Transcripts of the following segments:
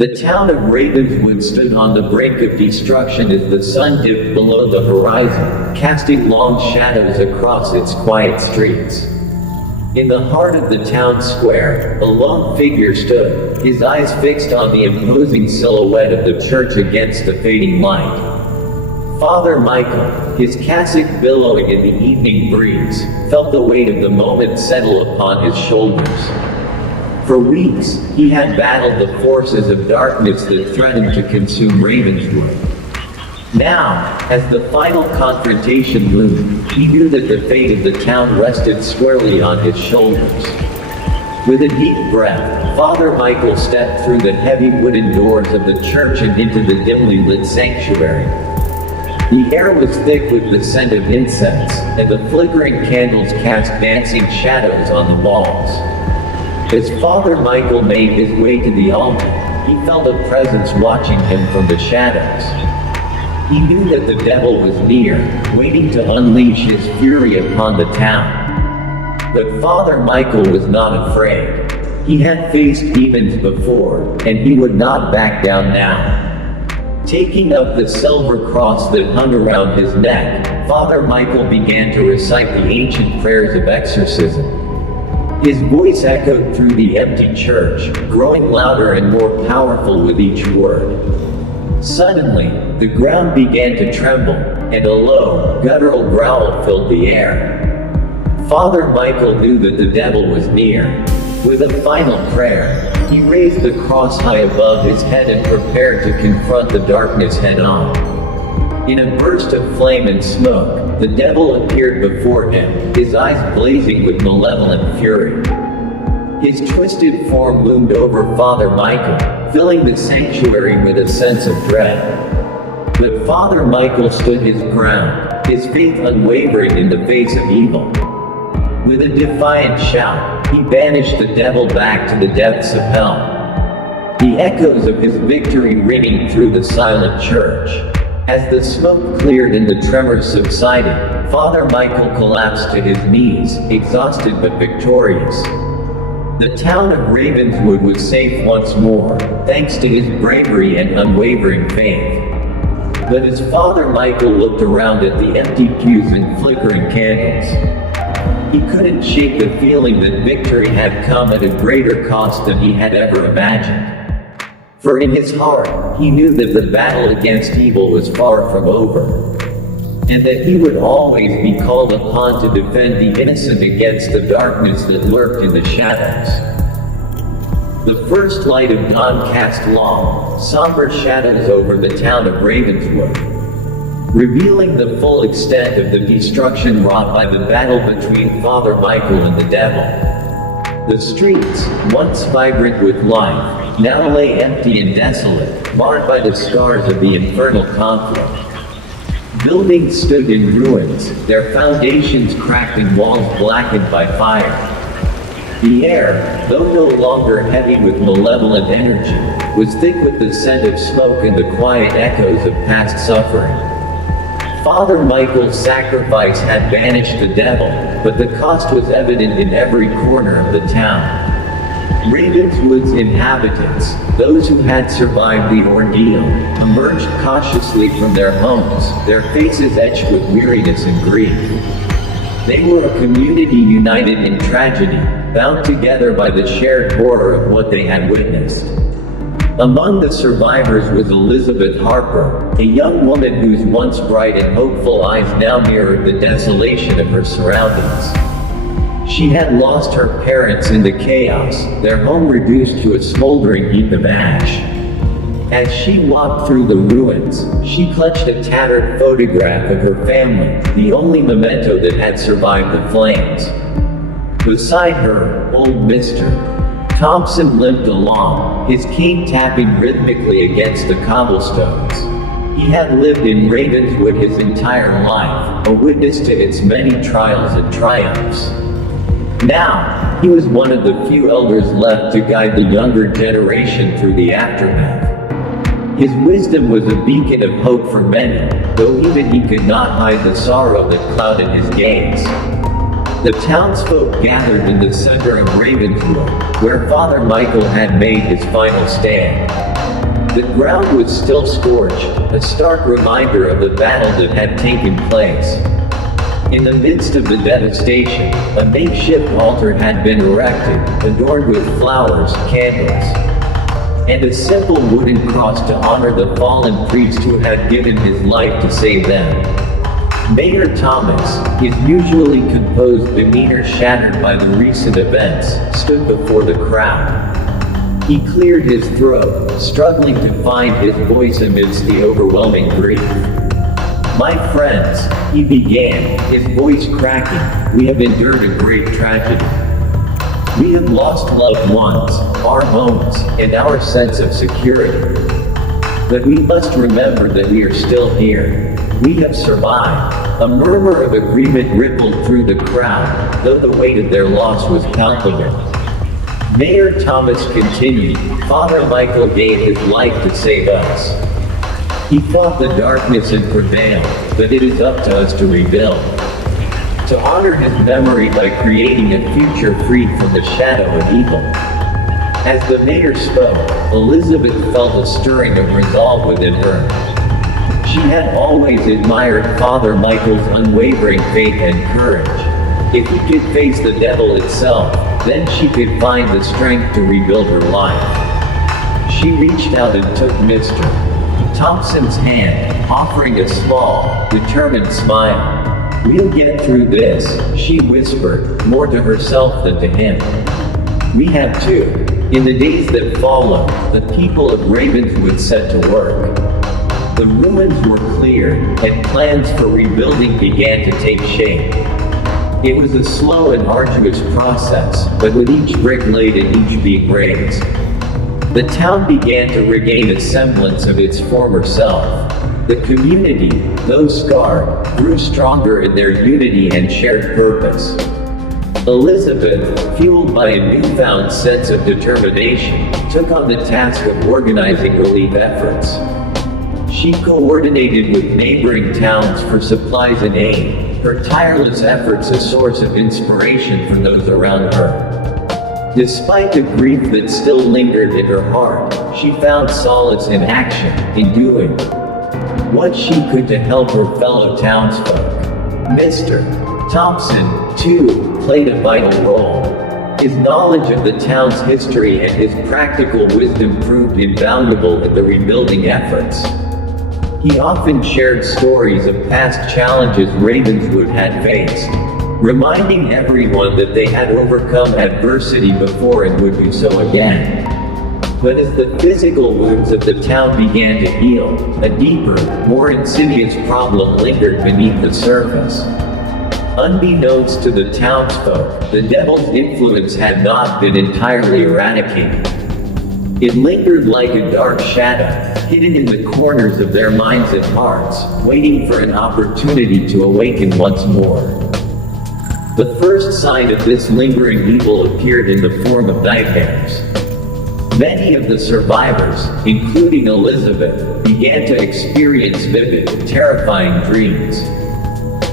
The town of Ravenswood stood on the brink of destruction as the sun dipped below the horizon, casting long shadows across its quiet streets. In the heart of the town square, a lone figure stood, his eyes fixed on the imposing silhouette of the church against the fading light. Father Michael, his cassock billowing in the evening breeze, felt the weight of the moment settle upon his shoulders. For weeks, he had battled the forces of darkness that threatened to consume Ravenswood. Now, as the final confrontation loomed, he knew that the fate of the town rested squarely on his shoulders. With a deep breath, Father Michael stepped through the heavy wooden doors of the church and into the dimly lit sanctuary. The air was thick with the scent of incense, and the flickering candles cast dancing shadows on the walls. As Father Michael made his way to the altar, he felt a presence watching him from the shadows. He knew that the devil was near, waiting to unleash his fury upon the town. But Father Michael was not afraid. He had faced demons before, and he would not back down now. Taking up the silver cross that hung around his neck, Father Michael began to recite the ancient prayers of exorcism. His voice echoed through the empty church, growing louder and more powerful with each word. Suddenly, the ground began to tremble, and a low, guttural growl filled the air. Father Michael knew that the devil was near. With a final prayer, he raised the cross high above his head and prepared to confront the darkness head-on. In a burst of flame and smoke, the devil appeared before him, his eyes blazing with malevolent fury. His twisted form loomed over Father Michael, filling the sanctuary with a sense of dread. But Father Michael stood his ground, his faith unwavering in the face of evil. With a defiant shout, he banished the devil back to the depths of hell. The echoes of his victory ringing through the silent church. As the smoke cleared and the tremors subsided, Father Michael collapsed to his knees, exhausted but victorious. The town of Ravenswood was safe once more, thanks to his bravery and unwavering faith. But as Father Michael looked around at the empty pews and flickering candles, he couldn't shake the feeling that victory had come at a greater cost than he had ever imagined. For in his heart, he knew that the battle against evil was far from over, and that he would always be called upon to defend the innocent against the darkness that lurked in the shadows. The first light of dawn cast long, somber shadows over the town of Ravenswood, revealing the full extent of the destruction wrought by the battle between Father Michael and the devil. The streets, once vibrant with life, now lay empty and desolate, marred by the scars of the infernal conflict. Buildings stood in ruins, their foundations cracked and walls blackened by fire. The air, though no longer heavy with malevolent energy, was thick with the scent of smoke and the quiet echoes of past suffering. Father Michael's sacrifice had banished the devil, but the cost was evident in every corner of the town. Ravenswood's inhabitants, those who had survived the ordeal, emerged cautiously from their homes, their faces etched with weariness and grief. They were a community united in tragedy, bound together by the shared horror of what they had witnessed. Among the survivors was Elizabeth Harper, a young woman whose once bright and hopeful eyes now mirrored the desolation of her surroundings. She had lost her parents in the chaos, their home reduced to a smoldering heap of ash. As she walked through the ruins, she clutched a tattered photograph of her family, the only memento that had survived the flames. Beside her, old Mr. Thompson limped along, his cane tapping rhythmically against the cobblestones. He had lived in Ravenswood his entire life, a witness to its many trials and triumphs. Now, he was one of the few elders left to guide the younger generation through the aftermath. His wisdom was a beacon of hope for many, though even he could not hide the sorrow that clouded his gaze. The townsfolk gathered in the center of Ravenswood, where Father Michael had made his final stand. The ground was still scorched, a stark reminder of the battle that had taken place. In the midst of the devastation, a makeshift altar had been erected, adorned with flowers, candles, and a simple wooden cross to honor the fallen priest who had given his life to save them. Mayor Thomas, his usually composed demeanor shattered by the recent events, stood before the crowd. He cleared his throat, struggling to find his voice amidst the overwhelming grief. "My friends," he began, his voice cracking, "we have endured a great tragedy. We have lost loved ones, our homes, and our sense of security. But we must remember that we are still here. We have survived." A murmur of agreement rippled through the crowd, though the weight of their loss was palpable. Mayor Thomas continued, "Father Michael gave his life to save us. He fought the darkness and prevailed, but it is up to us to rebuild. To honor his memory by creating a future free from the shadow of evil." As the mayor spoke, Elizabeth felt a stirring of resolve within her. She had always admired Father Michael's unwavering faith and courage. If he could face the devil itself, then she could find the strength to rebuild her life. She reached out and took Mr. Thompson's hand, offering a small, determined smile. "We'll get through this," she whispered, more to herself than to him. "We have to." In the days that followed, the people of Ravenswood set to work. The ruins were cleared, and plans for rebuilding began to take shape. It was a slow and arduous process, but with each brick laid and each beam raised, the town began to regain a semblance of its former self. The community, though scarred, grew stronger in their unity and shared purpose. Elizabeth, fueled by a newfound sense of determination, took on the task of organizing relief efforts. She coordinated with neighboring towns for supplies and aid, her tireless efforts a source of inspiration for those around her. Despite the grief that still lingered in her heart, she found solace in action, in doing what she could to help her fellow townsfolk. Mr. Thompson, too, played a vital role. His knowledge of the town's history and his practical wisdom proved invaluable in the rebuilding efforts. He often shared stories of past challenges Ravenswood had faced, reminding everyone that they had overcome adversity before and would do so again. But as the physical wounds of the town began to heal, a deeper, more insidious problem lingered beneath the surface. Unbeknownst to the townsfolk, the devil's influence had not been entirely eradicated. It lingered like a dark shadow, hidden in the corners of their minds and hearts, waiting for an opportunity to awaken once more. The first sign of this lingering evil appeared in the form of nightmares. Many of the survivors, including Elizabeth, began to experience vivid, terrifying dreams.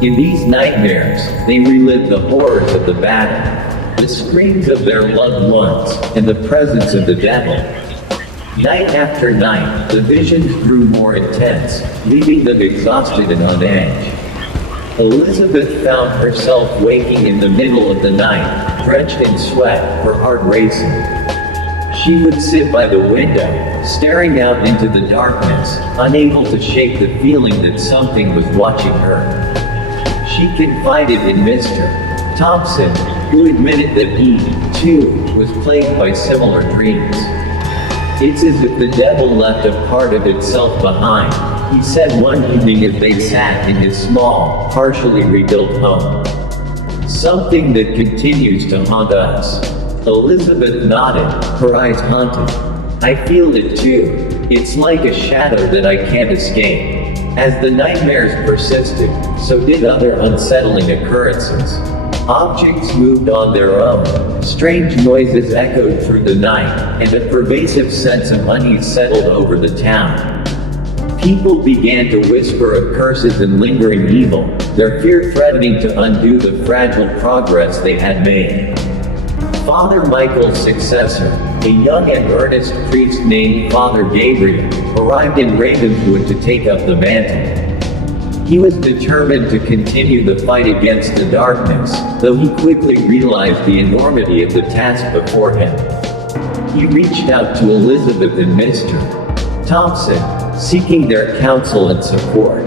In these nightmares, they relived the horrors of the battle, the screams of their loved ones, and the presence of the devil. Night after night, the visions grew more intense, leaving them exhausted and on edge. Elizabeth found herself waking in the middle of the night, drenched in sweat, her heart racing. She would sit by the window, staring out into the darkness, unable to shake the feeling that something was watching her. She confided in Mr. Thompson, who admitted that he, too, was plagued by similar dreams. "It's as if the devil left a part of itself behind," he said one evening as they sat in his small, partially rebuilt home. "Something that continues to haunt us." Elizabeth nodded, her eyes haunted. "I feel it too. It's like a shadow that I can't escape." As the nightmares persisted, so did other unsettling occurrences. Objects moved on their own, strange noises echoed through the night, and a pervasive sense of unease settled over the town. People began to whisper of curses and lingering evil, their fear threatening to undo the fragile progress they had made. Father Michael's successor, a young and earnest priest named Father Gabriel arrived in Ravenswood to take up the mantle. He was determined to continue the fight against the darkness, though he quickly realized the enormity of the task before him. He reached out to Elizabeth and Mr. Thompson, seeking their counsel and support.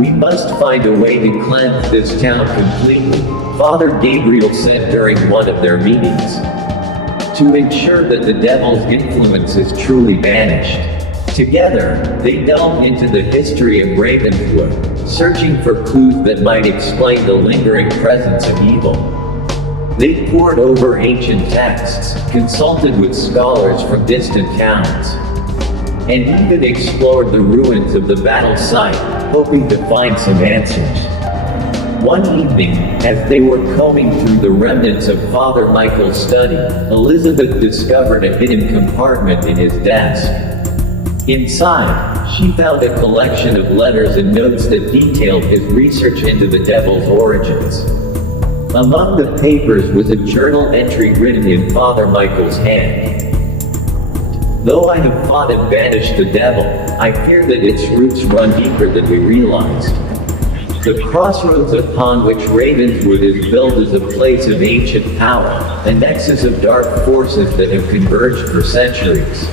"We must find a way to cleanse this town completely," Father Gabriel said during one of their meetings, "to ensure that the devil's influence is truly banished." Together, they delved into the history of Ravenswood, searching for clues that might explain the lingering presence of evil. They pored over ancient texts, consulted with scholars from distant towns, and even explored the ruins of the battle site, hoping to find some answers. One evening, as they were combing through the remnants of Father Michael's study, Elizabeth discovered a hidden compartment in his desk. Inside, she found a collection of letters and notes that detailed his research into the devil's origins. Among the papers was a journal entry written in Father Michael's hand. "Though I have fought and banished the devil, I fear that its roots run deeper than we realized. The crossroads upon which Ravenswood is built is a place of ancient power, a nexus of dark forces that have converged for centuries.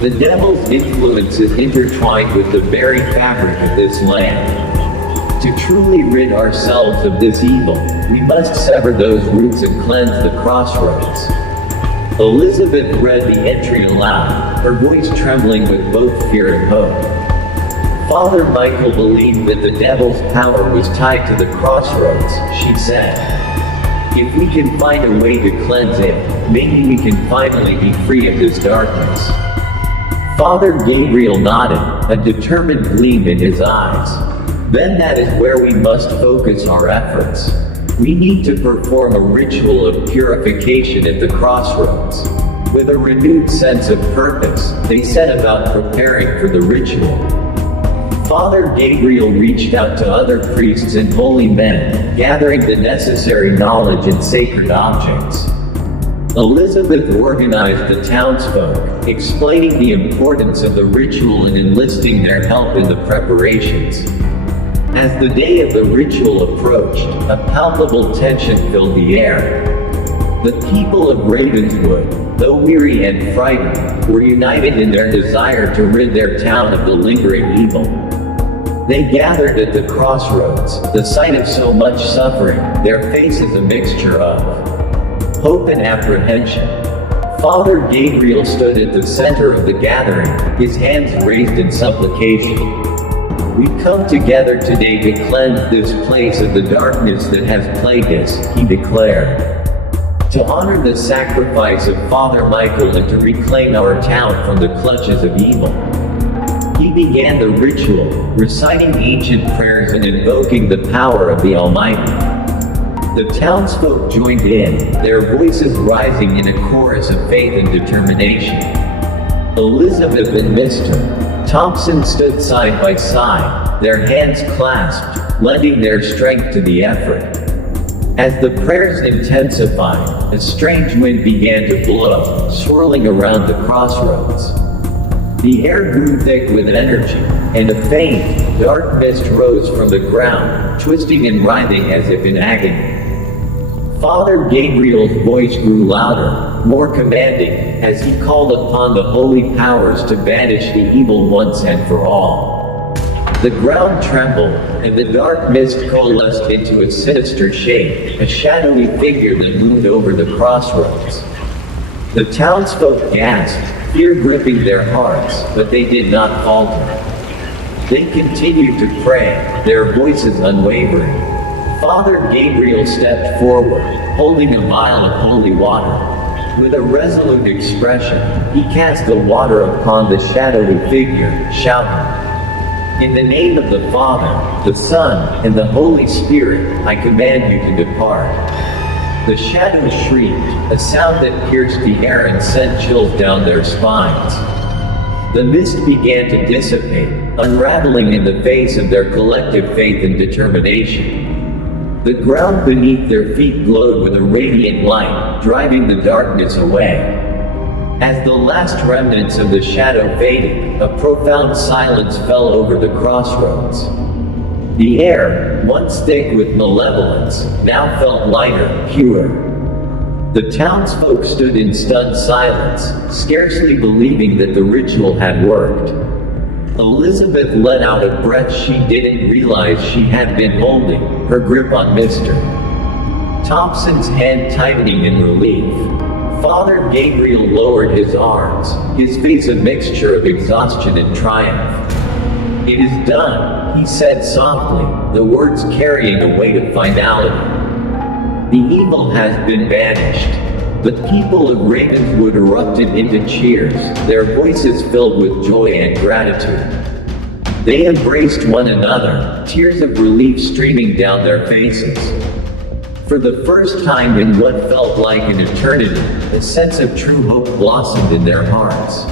The devil's influence is intertwined with the very fabric of this land. To truly rid ourselves of this evil, we must sever those roots and cleanse the crossroads." Elizabeth read the entry aloud, her voice trembling with both fear and hope. Father Michael believed that the devil's power was tied to the crossroads, she said. "If we can find a way to cleanse it, maybe we can finally be free of this darkness." Father Gabriel nodded, a determined gleam in his eyes. "Then that is where we must focus our efforts. We need to perform a ritual of purification at the crossroads." With a renewed sense of purpose, they set about preparing for the ritual. Father Gabriel reached out to other priests and holy men, gathering the necessary knowledge and sacred objects. Elizabeth organized the townsfolk, explaining the importance of the ritual and enlisting their help in the preparations. As the day of the ritual approached, a palpable tension filled the air. The people of Ravenswood, though weary and frightened, were united in their desire to rid their town of the lingering evil. They gathered at the crossroads, the site of so much suffering, their faces a mixture of hope and apprehension. Father Gabriel stood at the center of the gathering, his hands raised in supplication. "We come together today to cleanse this place of the darkness that has plagued us," he declared. "To honor the sacrifice of Father Michael and to reclaim our town from the clutches of evil." He began the ritual, reciting ancient prayers and invoking the power of the Almighty. The townsfolk joined in, their voices rising in a chorus of faith and determination. Elizabeth and Mr. Thompson stood side by side, their hands clasped, lending their strength to the effort. As the prayers intensified, a strange wind began to blow, swirling around the crossroads. The air grew thick with energy, and a faint, dark mist rose from the ground, twisting and writhing as if in agony. Father Gabriel's voice grew louder, more commanding, as he called upon the holy powers to banish the evil once and for all. The ground trembled, and the dark mist coalesced into a sinister shape, a shadowy figure that loomed over the crossroads. The townsfolk gasped, fear gripping their hearts, but they did not falter. They continued to pray, their voices unwavering. Father Gabriel stepped forward, holding a vial of holy water. With a resolute expression, he cast the water upon the shadowy figure, shouting, "In the name of the Father, the Son, and the Holy Spirit, I command you to depart." The shadow shrieked, a sound that pierced the air and sent chills down their spines. The mist began to dissipate, unraveling in the face of their collective faith and determination. The ground beneath their feet glowed with a radiant light, driving the darkness away. As the last remnants of the shadow faded, a profound silence fell over the crossroads. The air, once thick with malevolence, now felt lighter, purer. The townsfolk stood in stunned silence, scarcely believing that the ritual had worked. Elizabeth let out a breath she didn't realize she had been holding, her grip on Mr. Thompson's hand tightening in relief. Father Gabriel lowered his arms, his face a mixture of exhaustion and triumph. "It is done," he said softly, the words carrying a weight of finality. "The evil has been banished." The people of Ravenswood erupted into cheers, their voices filled with joy and gratitude. They embraced one another, tears of relief streaming down their faces. For the first time in what felt like an eternity, a sense of true hope blossomed in their hearts.